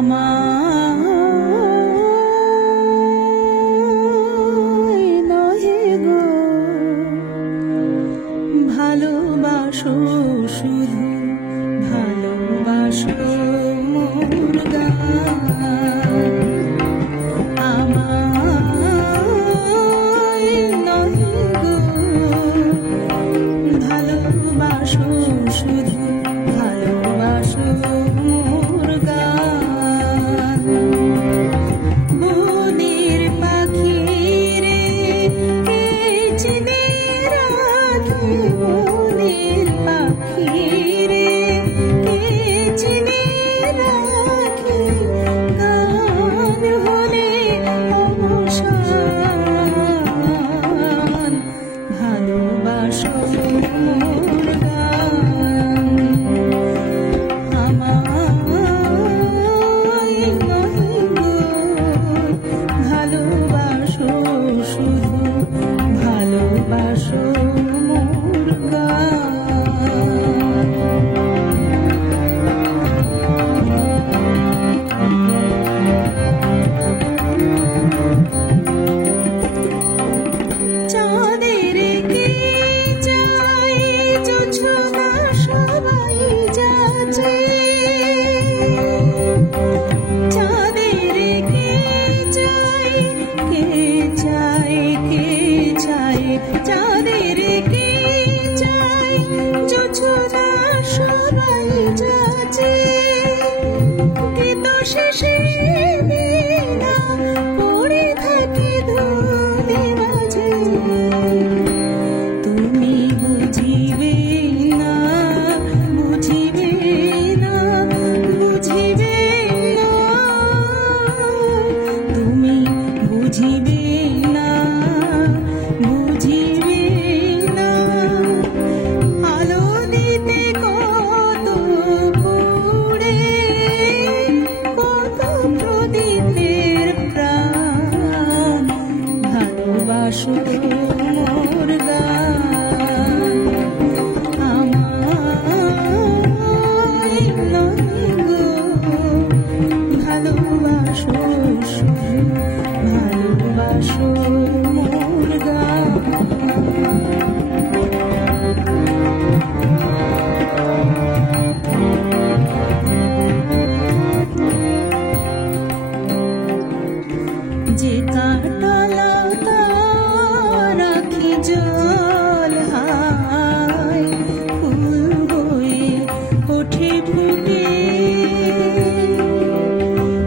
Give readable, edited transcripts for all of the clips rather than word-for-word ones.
আমায় নহে গো ভালোবাসো, শুধু ভালোবাসো মোর গান। আমায় নহে গো ভালোবাসো, শুধু ভালোবাসো মোর গান। বনের পাখি রে কে চিনে রাখে, বনের পাখি রে কে চিনে রাখে, গান হলে অবসান। ভালোবাসো মোর গান। আমায় নহে গো ভালোবাসো, শুধু ভালোবাসো মোর গান। চাঁদের কে চাই, জোছনা সবাই যাচ্ছে। চাঁদের কে চাই, কে চাই, কে চাই, চাঁদের কে চাই, জোছনা সবাই যাচ্ছে। কে তো শেষে বিনা পড়ে থাকে ধুলি মাঝে, তুমি বুঝিবে না, বুঝিবে না, বুঝিবে না, তুমি বুঝিবে না, বুঝিবে না। আলো দিতে কত পুড়ে, কত প্রদীপের প্রাণ। ভালোবাসো মোর গান। আমায় নহে গো ভালোবাসো, শুধু ভালোবাসো মোর গান। যে কাঁটালা তার আঁখি জল, হায় ফুল হয়ে ওঠে ফুটে।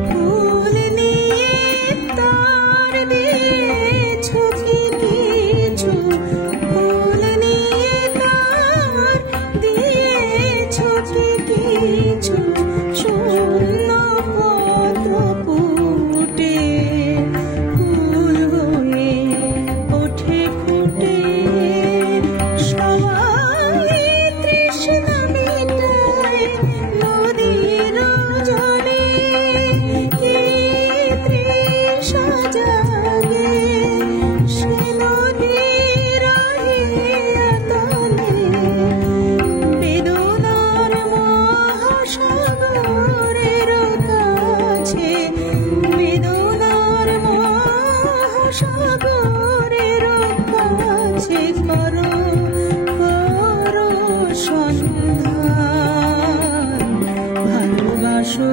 ফুল নিয়ে তার দিয়েছো কি কিছু, ফুল নিয়ে তার দিয়েছো কি কিছু। শূন্য পত্র ফুটে, ফুল হয়ে ওঠে ফুটে। সবাই তৃষ্ণা মেটায় নদীর জলে, কি তৃষা জাগে সে নদীর তলে। বেদনার মহাসাগরের কাছে, বেদনার মহাসাগরের কাছে করো, করো সন্ধান। ভালোবাসো